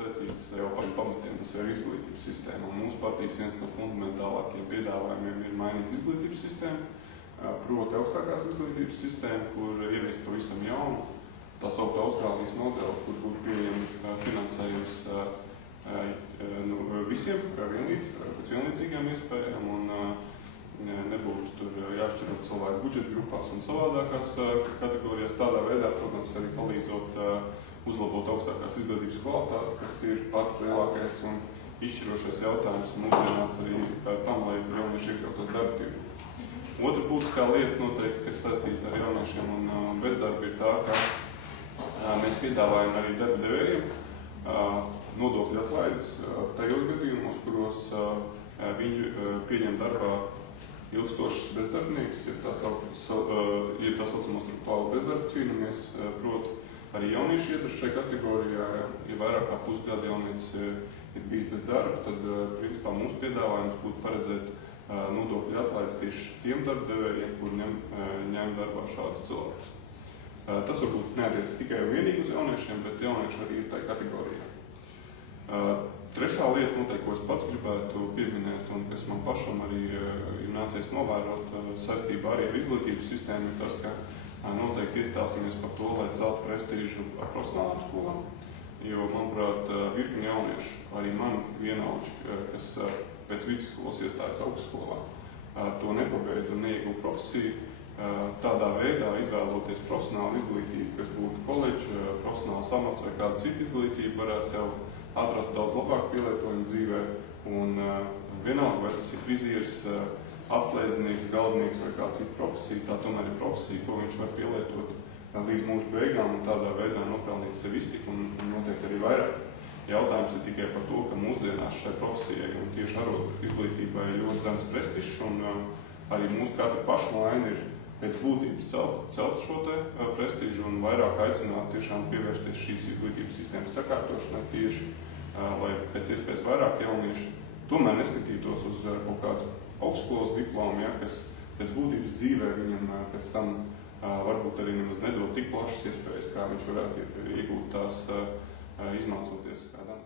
saistīts jau par pamatiem, tas ir izglītības sistēma. Un mūsu partijas viens no fundamentālākajiem piedāvājumiem ir mainīt izglītības sistēmu, proti augstākās izglītības sistēmu, kur ieviest pavisam jaunu, tā saukta Austrālijas modeli, kur būtu pieejami finansējums visiem pēc vienlīdzīgām iespējām un nebūtu tur jāšķirot cilvēku budžeta grupās un savādākās kategorijās. Tādā veidā, protams, arī palīdzot uzlabot augstākās izglītības kvalitāti, kas ir pats lielākais un izšķirošais jautājums mūsdienās arī tam, lai jaunieši iekļautos darba tirgū. Otra būtiskā lieta noteikti, kas saistīta ar jauniešiem un bezdarbu, ir tā, ka mēs piedāvājam arī darba devējiem nodokļu atlaides tajos gadījumos, kuros viņi pieņem darbā ilgstošs bezdarbnieks, ir tā saucamā struktūrāla bezdarba cīnāmies, proti arī jaunieši iedara šajā kategorijā. Ja vairāk kā pusgadu jaunietis ir bijis bez darba, tad principā mūsu piedāvājums būtu paredzēt nodokļu atlaides tieši tiem darba devējiem, kur ņem darbā šādas cilvēkus. Tas varbūt neatiecas tikai un vienīgi uz jauniešiem, bet jaunieši arī ir tajā kategorijā. Trešā lieta, noteikti, ko es pats gribētu pieminēt un kas man pašam arī ir nācies novērot saistībā arī ar izglītības sistēmu, ir tas, ka noteikti iestāsimies par to, lai celtu prestīžu profesionālām skolām, jo, manuprāt, virkni jauniešu, arī mani vienaudži, kas pēc vidusskolas iestājas augstskolā, to nepabeidz un neiegūst profesiju, tādā veidā izvēloties profesionālu izglītību, kas būtu koledža, profesionāls amats vai kāda cita izglītība, varētu sev atrast daudz labāku pielietojumu dzīvē, un vienalga, vai tas ir frizieris, atslēdznieks, galdnieks vai kāda cita profesija, tā tomēr ir profesija, ko viņš var pielietot līdz mūža beigām un tādā veidā nopelnīt sev iztiku un noteikti arī vairāk. Jautājums ir tikai par to, ka mūsdienās šai profesijai un tieši arodu izglītībai ir ļoti zems prestižs, un arī mūsu katra paša vaina ir pēc būtības celt šo te prestižu un vairāk aicināt tiešām pievērsties šīs izglītības sistēmas sakārtošanai tieši, lai pēc iespējas vairāk jaunieši tomēr neskatītos uz kaut kāds augstskolas diplomu, kas pēc būtības dzīvē viņam pēc tam varbūt arī nemaz nedod tik plašas iespējas, kā viņš varētu iegūt tās izmācoties kādam.